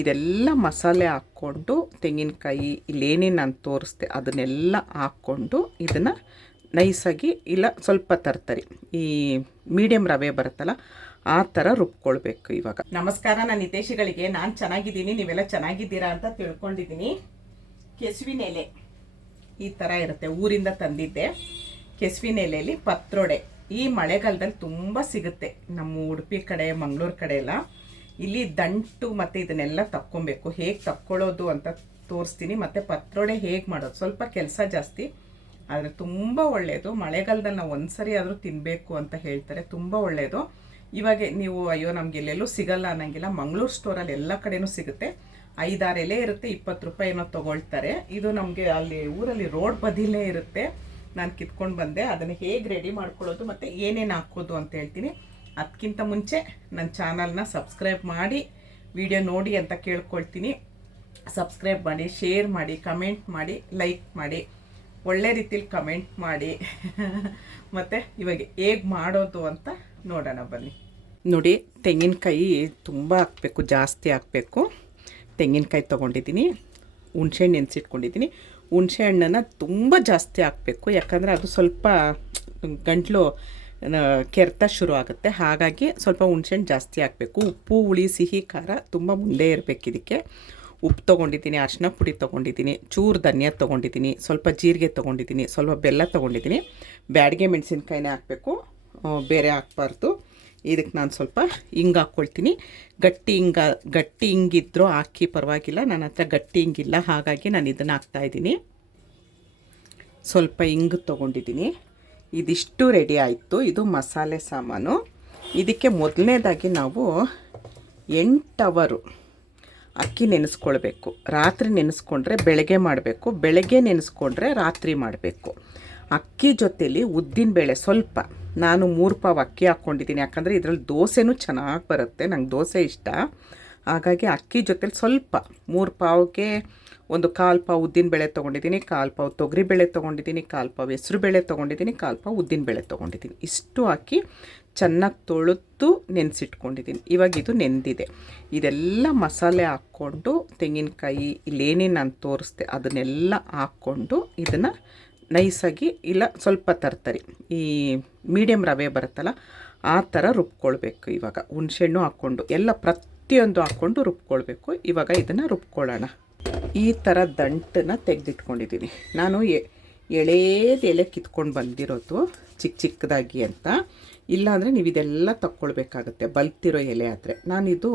ಇದೆಲ್ಲ ಮಸಾಲೆ ಹಾಕ್ಕೊಂಡು ತೆಂಗಿನಕಾಯಿ ಇಲ್ಲೇನೇನು ನಾನು ತೋರಿಸ್ದೆ ಅದನ್ನೆಲ್ಲ ಹಾಕ್ಕೊಂಡು ಇದನ್ನು ನೈಸಾಗಿ ಇಲ್ಲ ಸ್ವಲ್ಪ ತರ್ತರಿ. ಈ ಮೀಡಿಯಮ್ ರವೆ ಬರುತ್ತಲ್ಲ, ಆ ಥರ ರುಬ್ಕೊಳ್ಬೇಕು ಇವಾಗ. ನಮಸ್ಕಾರ ನನ್ನ ಹಿತೇಶಿಗಳಿಗೆ ನಾನು ಚೆನ್ನಾಗಿದ್ದೀನಿ, ನೀವೆಲ್ಲ ಚೆನ್ನಾಗಿದ್ದೀರಾ ಅಂತ ತಿಳ್ಕೊಂಡಿದ್ದೀನಿ. ಕೆಸುವಿನ ಎಲೆ ಈ ಥರ ಇರುತ್ತೆ, ಊರಿಂದ ತಂದಿದ್ದೆ. ಕೆಸುವಿನ ಎಲೆಯಲ್ಲಿ ಪತ್ರೊಡೆ. ಈ ಮಳೆಗಾಲದಲ್ಲಿ ತುಂಬ ಸಿಗುತ್ತೆ. ನಮ್ಮ ಉಡುಪಿ ಕಡೆ, ಮಂಗಳೂರು ಕಡೆ ಎಲ್ಲ. ಇಲ್ಲಿ ದಂಟು ಮತ್ತು ಇದನ್ನೆಲ್ಲ ತಕ್ಕೊಬೇಕು. ಹೇಗೆ ತಕ್ಕೊಳ್ಳೋದು ಅಂತ ತೋರಿಸ್ತೀನಿ. ಮತ್ತು ಪತ್ರೊಡೆ ಹೇಗೆ ಮಾಡೋದು? ಸ್ವಲ್ಪ ಕೆಲಸ ಜಾಸ್ತಿ. ಆದರೆ ತುಂಬ ಒಳ್ಳೆಯದು ಮಳೆಗಾಲದಲ್ಲಿ ನಾವು ಒಂದ್ಸರಿ ಆದರೂ ತಿನ್ನಬೇಕು ಅಂತ ಹೇಳ್ತಾರೆ. ತುಂಬ ಒಳ್ಳೆಯದು ಇವಾಗ ನೀವು, ಅಯ್ಯೋ, ನಮ್ಗೆ ಎಲ್ಲೆಲ್ಲೂ ಸಿಗಲ್ಲ ಅನ್ನಂಗಿಲ್ಲ. ಮಂಗಳೂರು ಸ್ಟೋರಲ್ಲಿ ಎಲ್ಲ ಕಡೆನೂ ಸಿಗುತ್ತೆ. ಐದಾರು ಎಲೆ ಇರುತ್ತೆ, ಇಪ್ಪತ್ತು ರೂಪಾಯಿ ಏನೋ ತೊಗೊಳ್ತಾರೆ. ಇದು ನಮಗೆ ಅಲ್ಲಿ ಊರಲ್ಲಿ ರೋಡ್ ಬದಿಲೇ ಇರುತ್ತೆ. ನಾನು ಕಿತ್ಕೊಂಡು ಬಂದೆ. ಅದನ್ನು ಹೇಗೆ ರೆಡಿ ಮಾಡ್ಕೊಳ್ಳೋದು ಮತ್ತು ಏನೇನು ಹಾಕೋದು ಅಂತ ಹೇಳ್ತೀನಿ. ಅದಕ್ಕಿಂತ ಮುಂಚೆ ನನ್ನ ಚಾನಲ್ನ ಸಬ್ಸ್ಕ್ರೈಬ್ ಮಾಡಿ, ವಿಡಿಯೋ ನೋಡಿ ಅಂತ ಕೇಳ್ಕೊಳ್ತೀನಿ. ಸಬ್ಸ್ಕ್ರೈಬ್ ಮಾಡಿ, ಶೇರ್ ಮಾಡಿ, ಕಮೆಂಟ್ ಮಾಡಿ, ಲೈಕ್ ಮಾಡಿ. ಒಳ್ಳೆ ರೀತಿಲಿ ಕಮೆಂಟ್ ಮಾಡಿ. ಮತ್ತು ಇವಾಗ ಹೇಗೆ ಮಾಡೋದು ಅಂತ ನೋಡೋಣ ಬನ್ನಿ. ನೋಡಿ, ತೆಂಗಿನಕಾಯಿ ತುಂಬ ಹಾಕಬೇಕು, ಜಾಸ್ತಿ ಹಾಕಬೇಕು. ತೆಂಗಿನಕಾಯಿ ತೊಗೊಂಡಿದ್ದೀನಿ, ಹುಣ್ಸೆಹಣ್ಣು ನೆನೆಸಿಟ್ಕೊಂಡಿದ್ದೀನಿ. ಹುಣಸೆ ಹಣ್ಣನ್ನು ತುಂಬ ಜಾಸ್ತಿ ಹಾಕಬೇಕು, ಯಾಕಂದರೆ ಅದು ಸ್ವಲ್ಪ ಗಂಟ್ಲು ಕೆರೆತ ಶುರು ಆಗುತ್ತೆ ಹಾಗಾಗಿ ಸ್ವಲ್ಪ ಹುಣ್ಸೆಹಣ್ಣು ಜಾಸ್ತಿ ಹಾಕಬೇಕು. ಉಪ್ಪು, ಹುಳಿ, ಸಿಹಿ, ಖಾರ ತುಂಬ ಮುಂದೆ ಇರಬೇಕು ಇದಕ್ಕೆ. ಉಪ್ಪು ತೊಗೊಂಡಿದ್ದೀನಿ ಅರಿಶಿನ ಪುಡಿ ತೊಗೊಂಡಿದ್ದೀನಿ, ಚೂರು ಧನಿಯಾ ತೊಗೊಂಡಿದ್ದೀನಿ, ಸ್ವಲ್ಪ ಜೀರಿಗೆ ತೊಗೊಂಡಿದ್ದೀನಿ, ಸ್ವಲ್ಪ ಬೆಲ್ಲ ತೊಗೊಂಡಿದ್ದೀನಿ. ಬ್ಯಾಡಿಗೆ ಮೆಣಸಿನ್ಕಾಯಿನೇ ಹಾಕಬೇಕು. ಬೇರೆ ಹಾಕ್ಬಾರ್ದು. ಇದಕ್ಕೆ ನಾನು ಸ್ವಲ್ಪ ಹಿಂಗೆ ಹಾಕ್ಕೊಳ್ತೀನಿ. ಗಟ್ಟಿ ಹಿಂಗ, ಗಟ್ಟಿ ಹಿಂಗಿದ್ರೂ ಹಾಕಿ ಪರವಾಗಿಲ್ಲ. ನನ್ನ ಹತ್ರ ಗಟ್ಟಿ ಹಿಂಗಿಲ್ಲ. ಹಾಗಾಗಿ ನಾನು ಇದನ್ನು ಹಾಕ್ತಾಯಿದ್ದೀನಿ ಸ್ವಲ್ಪ ಹಿಂಗೆ ತೊಗೊಂಡಿದ್ದೀನಿ. ಇದಿಷ್ಟು ರೆಡಿ ಆಯಿತು. ಇದು ಮಸಾಲೆ ಸಾಮಾನು. ಇದಕ್ಕೆ ಮೊದಲನೇದಾಗಿ ನಾವು ಎಂಟು ಅವರು ಅಕ್ಕಿ ನೆನೆಸ್ಕೊಳ್ಬೇಕು. ರಾತ್ರಿ ನೆನೆಸ್ಕೊಂಡ್ರೆ ಬೆಳಗ್ಗೆ ಮಾಡಬೇಕು. ಬೆಳಗ್ಗೆ ನೆನೆಸ್ಕೊಂಡ್ರೆ ರಾತ್ರಿ ಮಾಡಬೇಕು. ಅಕ್ಕಿ ಜೊತೇಲಿ ಉದ್ದಿನಬೇಳೆ ಸ್ವಲ್ಪ. ನಾನು ಮೂರು ಪಾವು ಅಕ್ಕಿ ಹಾಕ್ಕೊಂಡಿದ್ದೀನಿ. ಯಾಕಂದರೆ ಇದರಲ್ಲಿ ದೋಸೆನೂ ಚೆನ್ನಾಗಿ ಬರುತ್ತೆ. ನಂಗೆ ದೋಸೆ ಇಷ್ಟ. ಹಾಗಾಗಿ ಅಕ್ಕಿ ಜೊತೇಲಿ ಸ್ವಲ್ಪ. ಮೂರು ಪಾವ್ಗೆ ಒಂದು ಕಾಲು ಪಾವು ಉದ್ದಿನಬೇಳೆ ತೊಗೊಂಡಿದ್ದೀನಿ ಕಾಲು ಪಾವು ತೊಗರಿಬೇಳೆ ತೊಗೊಂಡಿದ್ದೀನಿ ಕಾಲು ಪಾವು ಹೆಸರು ಬೇಳೆ ತೊಗೊಂಡಿದ್ದೀನಿ ಕಾಲು ಪಾವು ಉದ್ದಿನಬೇಳೆ ತೊಗೊಂಡಿದ್ದೀನಿ. ಇಷ್ಟು ಹಾಕಿ ಚೆನ್ನಾಗಿ ತೊಳೆದು ನೆನೆಸಿಟ್ಕೊಂಡಿದ್ದೀನಿ. ಇವಾಗ ಇದು ನೆಂದಿದೆ. ಇದೆಲ್ಲ ಮಸಾಲೆ ಹಾಕ್ಕೊಂಡು ತೆಂಗಿನಕಾಯಿ ಇಲ್ಲೇನೇನು ನಾನು ತೋರಿಸ್ದೆ, ಅದನ್ನೆಲ್ಲ ಹಾಕ್ಕೊಂಡು ಇದನ್ನು ನೈಸಾಗಿ ಇಲ್ಲ ಸ್ವಲ್ಪ ತರ್ತರಿ. ಈ ಮೀಡಿಯಮ್ ರವೆ ಬರುತ್ತಲ್ಲ, ಆ ಥರ ರುಬ್ಕೊಳ್ಬೇಕು ಇವಾಗ. ಹುಣಸೆಹಣ್ಣು ಹಾಕ್ಕೊಂಡು, ಎಲ್ಲ ಪ್ರತಿಯೊಂದು ಹಾಕ್ಕೊಂಡು ರುಬ್ಕೊಳ್ಬೇಕು. ಇವಾಗ ಇದನ್ನು ರುಬ್ಕೊಳ್ಳೋಣ. ಈ ಥರ ದಂಟನ್ನು ತೆಗೆದಿಟ್ಕೊಂಡಿದ್ದೀನಿ. ನಾನು ಎಳೇದು ಎಲೆ ಕಿತ್ಕೊಂಡು ಬಂದಿರೋದು ಚಿಕ್ಕ ಚಿಕ್ಕದಾಗಿ ಅಂತ. ಇಲ್ಲಾಂದರೆ ನೀವು ಇದೆಲ್ಲ ತಕ್ಕೊಳ್ಬೇಕಾಗುತ್ತೆ, ಬಲ್ತಿರೋ ಎಲೆ ಆದರೆ. ನಾನಿದು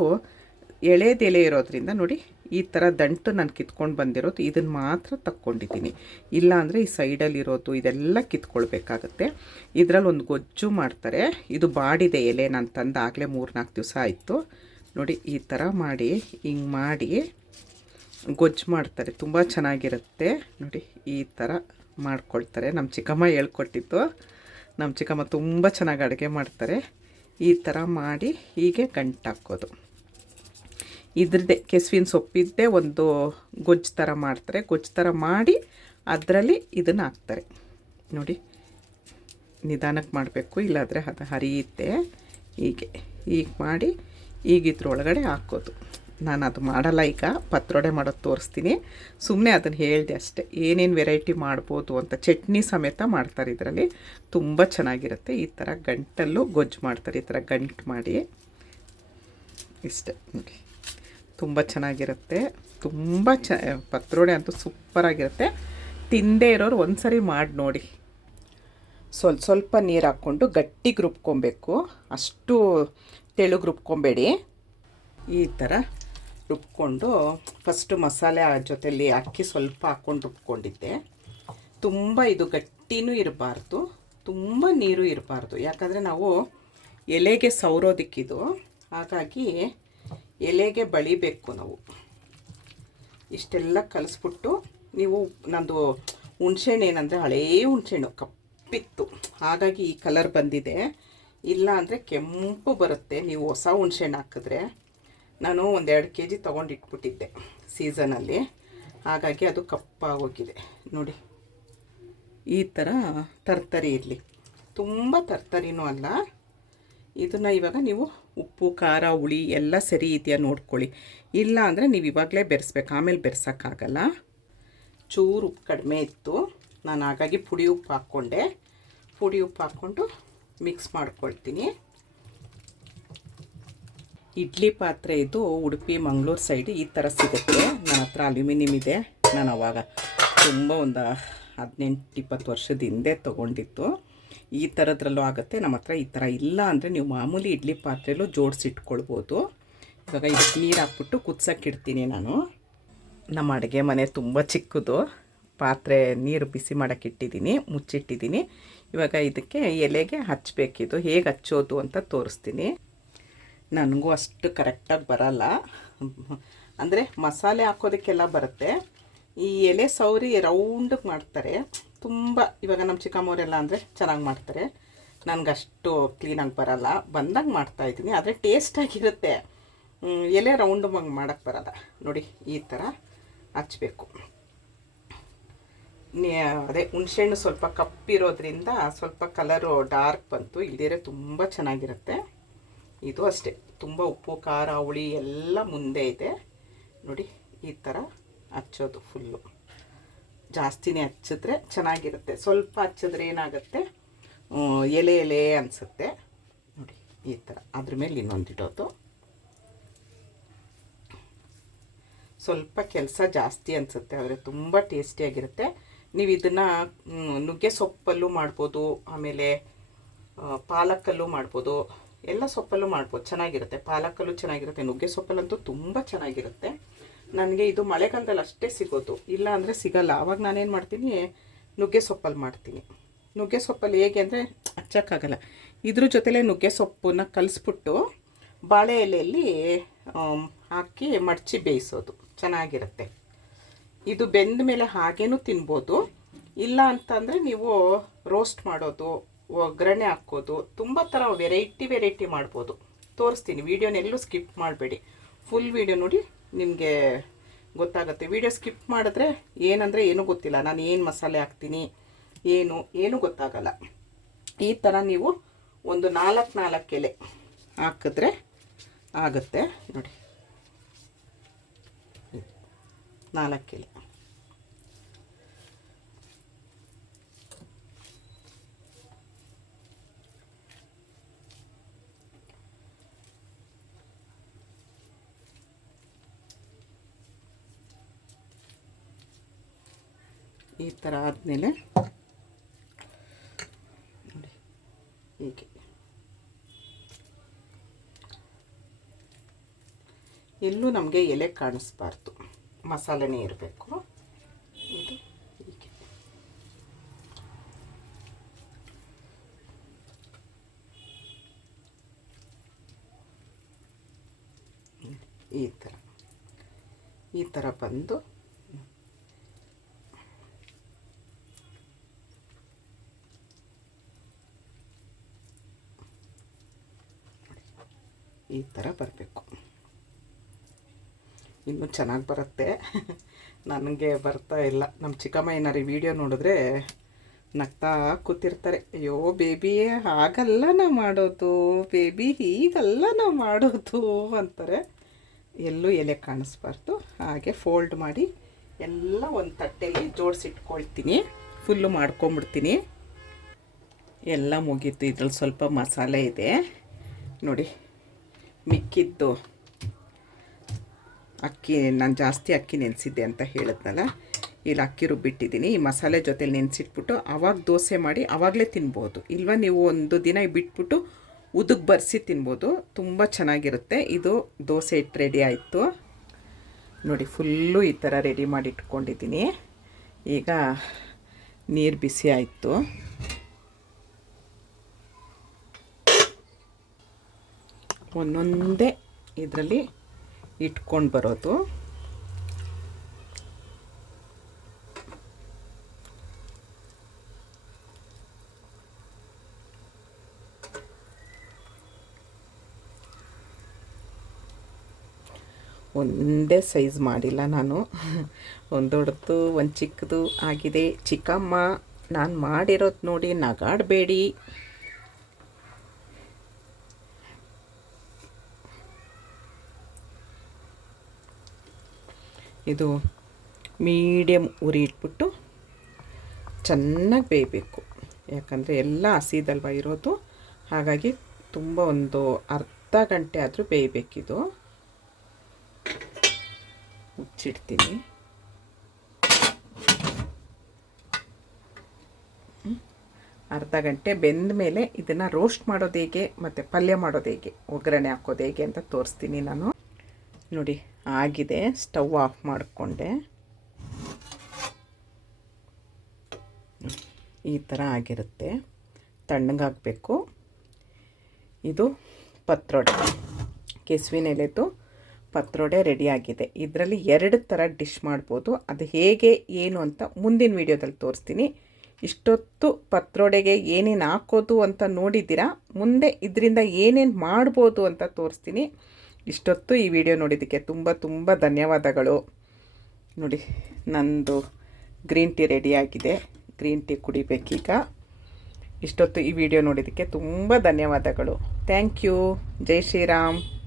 ಎಳೆದ ಎಲೆ ಇರೋದ್ರಿಂದ ನೋಡಿ, ಈ ಥರ ದಂಟು ನಾನು ಕಿತ್ಕೊಂಡು ಬಂದಿರೋದು ಇದನ್ನು ಮಾತ್ರ ತಕ್ಕೊಂಡಿದ್ದೀನಿ. ಇಲ್ಲಾಂದರೆ ಈ ಸೈಡಲ್ಲಿರೋದು ಇದೆಲ್ಲ ಕಿತ್ಕೊಳ್ಬೇಕಾಗತ್ತೆ. ಇದರಲ್ಲಿ ಒಂದು ಗೊಜ್ಜು ಮಾಡ್ತಾರೆ. ಇದು ಬಾಡಿದೆ ಎಲೆ ನಾನು ತಂದು ಆಗಲೇ ಮೂರು ನಾಲ್ಕು ದಿವಸ ಆಯಿತು. ನೋಡಿ, ಈ ಥರ ಮಾಡಿ, ಹಿಂಗೆ ಮಾಡಿ ಗೊಜ್ಜು ಮಾಡ್ತಾರೆ, ತುಂಬ ಚೆನ್ನಾಗಿರುತ್ತೆ. ನೋಡಿ, ಈ ಥರ ಮಾಡ್ಕೊಳ್ತಾರೆ. ನಮ್ಮ ಚಿಕ್ಕಮ್ಮ ಹೇಳ್ಕೊಟ್ಟಿದ್ದು. ನಮ್ಮ ಚಿಕ್ಕಮ್ಮ ತುಂಬ ಚೆನ್ನಾಗಿ ಅಡುಗೆ ಮಾಡ್ತಾರೆ. ಈ ಥರ ಮಾಡಿ ಹೀಗೆ ಗಂಟಾಕೋದು ಇದ್ರದ್ದೇ ಕೆಸುವಿನ ಸೊಪ್ಪಿದ್ದೇ ಒಂದು ಗೊಜ್ಜು ಥರ ಮಾಡ್ತಾರೆ. ಗೊಜ್ಜು ಥರ ಮಾಡಿ ಅದರಲ್ಲಿ ಇದನ್ನು ಹಾಕ್ತಾರೆ. ನೋಡಿ ನಿಧಾನಕ್ಕೆ ಮಾಡಬೇಕು, ಇಲ್ಲಾದರೆ ಅದು ಹರಿಯುತ್ತೆ. ಹೀಗೆ ಹೀಗೆ ಮಾಡಿ ಈಗಿದ್ರೊಳಗಡೆ ಹಾಕೋದು. ನಾನು ಅದು ಮಾಡಲ್ಲ ಈಗ. ಪತ್ರೊಡೆ ಮಾಡೋದು ತೋರಿಸ್ತೀನಿ. ಸುಮ್ಮನೆ ಅದನ್ನು ಹೇಳಿದೆ ಅಷ್ಟೇ. ಏನೇನು ವೆರೈಟಿ ಮಾಡ್ಬೋದು ಅಂತ ಚಟ್ನಿ ಸಮೇತ ಮಾಡ್ತಾರೆ ಇದರಲ್ಲಿ. ತುಂಬ ಚೆನ್ನಾಗಿರುತ್ತೆ. ಈ ಥರ ಗಂಟಲ್ಲೂ ಗೊಜ್ಜು ಮಾಡ್ತಾರೆ. ಈ ಥರ ಗಂಟು ಮಾಡಿ. ಇಷ್ಟೆ. ನೋಡಿ. ತುಂಬ ಚೆನ್ನಾಗಿರುತ್ತೆ. ತುಂಬ ಚ, ಪತ್ರೊಡೆ ಅಂತೂ ಸೂಪರಾಗಿರುತ್ತೆ ತಿಂದೇ ಇರೋರು ಒಂದು ಸರಿ ಮಾಡಿ ನೋಡಿ. ಸ್ವಲ್ಪ ಸ್ವಲ್ಪ ನೀರು ಹಾಕ್ಕೊಂಡು ಗಟ್ಟಿಗೆ ರುಬ್ಕೊಬೇಕು. ಅಷ್ಟು ತೆಳುಗೆ ರುಬ್ಕೊಬೇಡಿ. ಈ ಥರ ರುಬ್ಕೊಂಡು ಫಸ್ಟು ಮಸಾಲೆ ಜೊತೆಯಲ್ಲಿ ಅಕ್ಕಿ ಸ್ವಲ್ಪ ಹಾಕ್ಕೊಂಡು ರುಬ್ಕೊಂಡಿದ್ದೆ. ತುಂಬ ಇದು ಗಟ್ಟಿನೂ ಇರಬಾರ್ದು, ತುಂಬ ನೀರು ಇರಬಾರ್ದು. ಯಾಕಂದರೆ ನಾವು ಎಲೆಗೆ ಸೌರೋದಿಕ್ಕಿದು, ಹಾಗಾಗಿ ಎಲೆಗೆ ಬಳಿಬೇಕು ನಾವು. ಇಷ್ಟೆಲ್ಲ ಕಲಿಸ್ಬಿಟ್ಟು ನೀವು ನಂದು ಹುಣ್ಸೆಹಣ್ಣು ಏನಂದರೆ ಹಳೇ ಹುಣ್ಸೆಹಣ್ಣು, ಕಪ್ಪಿತ್ತು. ಹಾಗಾಗಿ ಈ ಕಲರ್ ಬಂದಿದೆ. ಇಲ್ಲ ಅಂದರೆ ಕೆಂಪು ಬರುತ್ತೆ. ನೀವು ಹೊಸ ಹುಣ್ಸೆಹಣ್ಣು ಹಾಕಿದ್ರೆ ನಾನು ಒಂದೆರಡು ಕೆ ಜಿ ತೊಗೊಂಡು ಇಟ್ಬಿಟ್ಟಿದ್ದೆ ಸೀಸನಲ್ಲಿ. ಹಾಗಾಗಿ ಅದು ಕಪ್ಪಾಗೋಗಿದೆ. ನೋಡಿ, ಈ ಥರ ತರ್ತರಿ ಇರಲಿ ತುಂಬ ತರ್ತರಿನೂ ಅಲ್ಲ. ಇದನ್ನು ಇವಾಗ ನೀವು ಉಪ್ಪು, ಖಾರ, ಹುಳಿ ಎಲ್ಲ ಸರಿ ಇದೆಯಾ ನೋಡ್ಕೊಳ್ಳಿ. ಇಲ್ಲ ಅಂದರೆ ನೀವು ಇವಾಗಲೇ ಬೆರೆಸ್ಬೇಕು. ಆಮೇಲೆ ಬೆರೆಸೋಕ್ಕಾಗಲ್ಲ. ಚೂರು ಉಪ್ಪು ಕಡಿಮೆ ಇತ್ತು. ನಾನು ಹಾಗಾಗಿ ಪುಡಿ ಉಪ್ಪು ಹಾಕ್ಕೊಂಡೆ. ಪುಡಿ ಉಪ್ಪು ಹಾಕ್ಕೊಂಡು ಮಿಕ್ಸ್ ಮಾಡ್ಕೊಳ್ತೀನಿ. ಇಡ್ಲಿ ಪಾತ್ರೆ ಇದು ಉಡುಪಿ ಮಂಗಳೂರು ಸೈಡ್ ಈ ಥರ ಸಿಗುತ್ತೆ. ನನ್ನ ಹತ್ರ ಅಲ್ಯೂಮಿನಿಯಂ ಇದೆ. ನಾನು ಅವಾಗ ತುಂಬ ಒಂದು ಹದಿನೆಂಟು, ಇಪ್ಪತ್ತು ವರ್ಷದ ಹಿಂದೆ ತೊಗೊಂಡಿತ್ತು ಈ ಥರದ್ರಲ್ಲೂ ಆಗುತ್ತೆ. ನಮ್ಮ ಹತ್ರ ಈ ಥರ ಇಲ್ಲ ಅಂದರೆ ನೀವು ಮಾಮೂಲಿ ಇಡ್ಲಿ ಪಾತ್ರೆಯಲ್ಲೂ ಜೋಡಿಸಿಟ್ಕೊಳ್ಬೋದು. ಇವಾಗ ಇದಕ್ಕೆ ನೀರು ಹಾಕ್ಬಿಟ್ಟು ಕುದ್ಸೋಕ್ಕಿಡ್ತೀನಿ ನಾನು. ನಮ್ಮ ಅಡುಗೆ ಮನೆ ತುಂಬ ಚಿಕ್ಕದು. ಪಾತ್ರೆ ನೀರು ಬಿಸಿ ಮಾಡೋಕ್ಕೆ ಇಟ್ಟಿದ್ದೀನಿ, ಮುಚ್ಚಿಟ್ಟಿದ್ದೀನಿ. ಇವಾಗ ಇದಕ್ಕೆ ಎಲೆಗೆ ಹಚ್ಚಬೇಕಿದು ಹೇಗೆ ಹಚ್ಚೋದು ಅಂತ ತೋರಿಸ್ತೀನಿ. ನನಗೂ ಅಷ್ಟು ಕರೆಕ್ಟಾಗಿ ಬರಲ್ಲ. ಅಂದರೆ ಮಸಾಲೆ ಹಾಕೋದಕ್ಕೆಲ್ಲ ಬರುತ್ತೆ. ಈ ಎಲೆ ಸೌರಿ ರೌಂಡಗೆ ಮಾಡ್ತಾರೆ. ತುಂಬ ಇವಾಗ ನಮ್ಮ ಚಿಕ್ಕಮ್ಮವರೆಲ್ಲ ಅಂದರೆ ಚೆನ್ನಾಗಿ ಮಾಡ್ತಾರೆ. ನನಗಷ್ಟು ಕ್ಲೀನಾಗಿ ಬರಲ್ಲ. ಬಂದಾಗ ಮಾಡ್ತಾಯಿದ್ದೀನಿ ಆದರೆ ಟೇಸ್ಟಾಗಿರುತ್ತೆ ಎಲೆ ರೌಂಡ್ ಹಂಗೆ ಮಾಡೋಕ್ಕೆ ಬರಲ್ಲ. ನೋಡಿ, ಈ ಥರ ಹಚ್ಬೇಕು. ಅದೇ ಹುಣಸೆಹಣ್ಣು ಸ್ವಲ್ಪ ಕಪ್ಪಿರೋದ್ರಿಂದ ಸ್ವಲ್ಪ ಕಲರು ಡಾರ್ಕ್ ಬಂತು. ಇಲ್ದಿರೆ ತುಂಬ ಚೆನ್ನಾಗಿರುತ್ತೆ. ಇದು ಅಷ್ಟೇ. ತುಂಬ ಉಪ್ಪು, ಖಾರ, ಹುಳಿ ಎಲ್ಲ ಮುಂದೆ ಇದೆ. ನೋಡಿ, ಈ ಥರ ಹಚ್ಚೋದು ಫುಲ್ಲು ಜಾಸ್ತಿನೇ ಹಚ್ಚಿದ್ರೆ ಚೆನ್ನಾಗಿರುತ್ತೆ. ಸ್ವಲ್ಪ ಹಚ್ಚಿದ್ರೆ ಏನಾಗುತ್ತೆ? ಎಲೆ ಎಲೆ ಅನಿಸುತ್ತೆ. ನೋಡಿ, ಈ ಥರ ಅದ್ರ ಮೇಲೆ ಇನ್ನೊಂದಿಡೋದು ಸ್ವಲ್ಪ ಕೆಲಸ ಜಾಸ್ತಿ ಅನಿಸುತ್ತೆ, ಆದರೆ ತುಂಬ ಟೇಸ್ಟಿಯಾಗಿರುತ್ತೆ ನೀವು ಇದನ್ನು ನುಗ್ಗೆ ಸೊಪ್ಪಲ್ಲೂ ಮಾಡ್ಬೋದು, ಆಮೇಲೆ ಪಾಲಕ್ಕಲ್ಲೂ ಮಾಡ್ಬೋದು. ಎಲ್ಲ ಸೊಪ್ಪಲ್ಲೂ ಮಾಡ್ಬೋದು. ಚೆನ್ನಾಗಿರುತ್ತೆ. ಪಾಲಕಲ್ಲೂ ಚೆನ್ನಾಗಿರುತ್ತೆ. ನುಗ್ಗೆ ಸೊಪ್ಪಲ್ಲಂತೂ ತುಂಬ ಚೆನ್ನಾಗಿರುತ್ತೆ. ನನಗೆ ಇದು ಮಳೆಗಾಲದಲ್ಲಿ ಅಷ್ಟೇ ಸಿಗೋದು. ಇಲ್ಲ ಅಂದರೆ ಸಿಗಲ್ಲ. ಆವಾಗ ನಾನೇನು ಮಾಡ್ತೀನಿ? ನುಗ್ಗೆ ಸೊಪ್ಪಲ್ಲಿ ಮಾಡ್ತೀನಿ. ನುಗ್ಗೆ ಸೊಪ್ಪಲ್ಲಿ ಹೇಗೆ ಅಂದರೆ ಹಚ್ಚೋಕ್ಕಾಗಲ್ಲ. ಇದ್ರ ಜೊತೆಲೇ ನುಗ್ಗೆ ಸೊಪ್ಪನ್ನ ಕಲಿಸ್ಬಿಟ್ಟು ಬಾಳೆ ಎಲೆಯಲ್ಲಿ ಹಾಕಿ ಮಡಚಿ ಬೇಯಿಸೋದು. ಚೆನ್ನಾಗಿರುತ್ತೆ. ಇದು ಬೆಂದ ಮೇಲೆ ಹಾಗೇನೂ ತಿನ್ಬೋದು. ಇಲ್ಲ ಅಂತಂದರೆ ನೀವು ರೋಸ್ಟ್ ಮಾಡೋದು ಒಗ್ಗರಣೆ ಹಾಕೋದು, ತುಂಬ ಥರ ವೆರೈಟಿ ವೆರೈಟಿ ಮಾಡ್ಬೋದು. ತೋರಿಸ್ತೀನಿ, ವೀಡಿಯೋನೆಲ್ಲೂ ಸ್ಕಿಪ್ ಮಾಡಬೇಡಿ. ಫುಲ್ ವೀಡಿಯೋ ನೋಡಿ ನಿಮಗೆ ಗೊತ್ತಾಗುತ್ತೆ. ವೀಡಿಯೋ ಸ್ಕಿಪ್ ಮಾಡಿದ್ರೆ ಏನಂದರೆ ಏನೂ ಗೊತ್ತಿಲ್ಲ. ನಾನು ಏನು ಮಸಾಲೆ ಹಾಕ್ತೀನಿ, ಏನು, ಏನೂ ಗೊತ್ತಾಗಲ್ಲ. ಈ ಥರ ನೀವು ಒಂದು ನಾಲ್ಕು ನಾಲ್ಕು ಎಲೆ ಹಾಕಿದ್ರೆ ಆಗುತ್ತೆ. ನೋಡಿ. ನಾಲ್ಕು ಎಲೆ. ಈ ಥರ ಆದಮೇಲೆ ನೋಡಿ, ಹೀಗೆ. ಎಲ್ಲೂ ನಮಗೆ ಎಲೆ ಕಾಣಿಸ್ಬಾರ್ದು. ಮಸಾಲೆನೇ ಇರಬೇಕು. ಇದು ಹೀಗೆ. ಈ ಥರ. ಈ ಥರ ಬಂದು ಈ ಥರ ಬರಬೇಕು. ಇನ್ನೂ ಚೆನ್ನಾಗಿ ಬರುತ್ತೆ. ನನಗೆ ಬರ್ತಾ ಇಲ್ಲ. ನಮ್ಮ ಚಿಕ್ಕಮ್ಮ ಏನಾರು ವಿಡಿಯೋ ನೋಡಿದ್ರೆ ನಗ್ತಾ ಕೂತಿರ್ತಾರೆ. ಅಯ್ಯೋ, ಬೇಬಿ ಹಾಗಲ್ಲ ನಾ ಮಾಡೋದು, ಬೇಬಿ ಹೀಗಲ್ಲ ನಾವು ಮಾಡೋದು ಅಂತಾರೆ. ಎಲ್ಲೂ ಎಲೆ ಕಾಣಿಸ್ಬಾರ್ದು. ಹಾಗೆ ಫೋಲ್ಡ್ ಮಾಡಿ ಎಲ್ಲ ಒಂದು ತಟ್ಟೆಯಲ್ಲಿ ಜೋಡಿಸಿಟ್ಕೊಳ್ತೀನಿ. ಫುಲ್ಲು ಮಾಡ್ಕೊಂಬಿಡ್ತೀನಿ. ಎಲ್ಲ ಮುಗೀತು. ಇದ್ರಲ್ಲಿ ಸ್ವಲ್ಪ ಮಸಾಲೆ ಇದೆ. ನೋಡಿ. ಮಿಕ್ಕಿದ್ದು ಅಕ್ಕಿ, ನಾನು ಜಾಸ್ತಿ ಅಕ್ಕಿ ನೆನೆಸಿದ್ದೆ ಅಂತ ಹೇಳಿದ್ನಲ್ಲ, ಇಲ್ಲಿ ಅಕ್ಕಿ ರುಬ್ಬಿಟ್ಟಿದ್ದೀನಿ. ಈ ಮಸಾಲೆ ಜೊತೆಲಿ ನೆನೆಸಿಟ್ಬಿಟ್ಟು ಆವಾಗ ದೋಸೆ ಮಾಡಿ ಆವಾಗಲೇ ತಿನ್ಬೋದು. ಇಲ್ವಾ ನೀವು ಒಂದು ದಿನ ಬಿಟ್ಬಿಟ್ಟು ಉದುಗ್ ಬರೆಸಿ ತಿನ್ಬೋದು. ತುಂಬ ಚೆನ್ನಾಗಿರುತ್ತೆ. ಇದು ದೋಸೆ ಇಟ್ಟು ರೆಡಿ ಆಯಿತು. ನೋಡಿ, ಫುಲ್ಲು ಈ ಥರ ರೆಡಿ ಮಾಡಿ ಇಟ್ಕೊಂಡಿದ್ದೀನಿ ಈಗ ನೀರು ಬಿಸಿ ಆಯಿತು. ಒಂದೊಂದೇ ಇದರಲ್ಲಿ ಇಟ್ಕೊಂಡು ಬರೋದು. ಒಂದೇ ಸೈಜ್ ಮಾಡಿಲ್ಲ ನಾನು. ಒಂದು ದೊಡ್ಡದು ಒಂದು ಚಿಕ್ಕದು ಆಗಿದೆ. ಚಿಕ್ಕಮ್ಮ, ನಾನು ಮಾಡಿರೋದು ನೋಡಿ ನಗಾಡಬೇಡಿ. ಇದು ಮೀಡಿಯಮ್ ಉರಿ ಇಟ್ಬಿಟ್ಟು ಚೆನ್ನಾಗಿ ಬೇಯಬೇಕು. ಯಾಕಂದರೆ ಎಲ್ಲ ಹಸಿದಲ್ವ ಇರೋದು. ಹಾಗಾಗಿ ತುಂಬ ಒಂದು ಅರ್ಧ ಗಂಟೆ ಆದರೂ ಬೇಯಬೇಕಿದು. ಮುಚ್ಚಿಡ್ತೀನಿ. ಅರ್ಧ ಗಂಟೆ ಬೆಂದ ಮೇಲೆ ಇದನ್ನು ರೋಸ್ಟ್ ಮಾಡೋದು ಹೇಗೆ, ಮತ್ತು ಪಲ್ಯ ಮಾಡೋದು ಹೇಗೆ, ಒಗ್ಗರಣೆ ಹಾಕೋದು ಹೇಗೆ ಅಂತ ತೋರಿಸ್ತೀನಿ ನಾನು. ನೋಡಿ ಆಗಿದೆ, ಸ್ಟವ್ ಆಫ್ ಮಾಡಿಕೊಂಡೆ. ಈ ಥರ ಆಗಿರುತ್ತೆ. ತಣ್ಣಗಾಗಬೇಕು ಇದು ಪತ್ರೊಡೆ. ಕೆಸುವಿನ ಎಲೆದು ಪತ್ರೊಡೆ ರೆಡಿಯಾಗಿದೆ ಇದರಲ್ಲಿ ಎರಡು ಥರ ಡಿಶ್ ಮಾಡ್ಬೋದು. ಅದು ಹೇಗೆ, ಏನು ಅಂತ ಮುಂದಿನ ವೀಡಿಯೋದಲ್ಲಿ ತೋರಿಸ್ತೀನಿ. ಇಷ್ಟೊತ್ತು ಪತ್ರೊಡೆಗೆ ಏನೇನು ಹಾಕೋದು ಅಂತ ನೋಡಿದ್ದೀರಾ? ಮುಂದೆ ಇದರಿಂದ ಏನೇನು ಮಾಡ್ಬೋದು ಅಂತ ತೋರಿಸ್ತೀನಿ. ಇಷ್ಟೊತ್ತು ಈ ವಿಡಿಯೋ ನೋಡಿದ್ದಕ್ಕೆ ತುಂಬ ತುಂಬ ಧನ್ಯವಾದಗಳು. ನೋಡಿ, ನಂದು ಗ್ರೀನ್ ಟೀ ರೆಡಿಯಾಗಿದೆ ಗ್ರೀನ್ ಟೀ ಕುಡಿಬೇಕೀಗ. ಇಷ್ಟೊತ್ತು ಈ ವಿಡಿಯೋ ನೋಡಿದ್ದಕ್ಕೆ ತುಂಬ ಧನ್ಯವಾದಗಳು. Thank you. ಜೈ ಶ್ರೀರಾಮ್.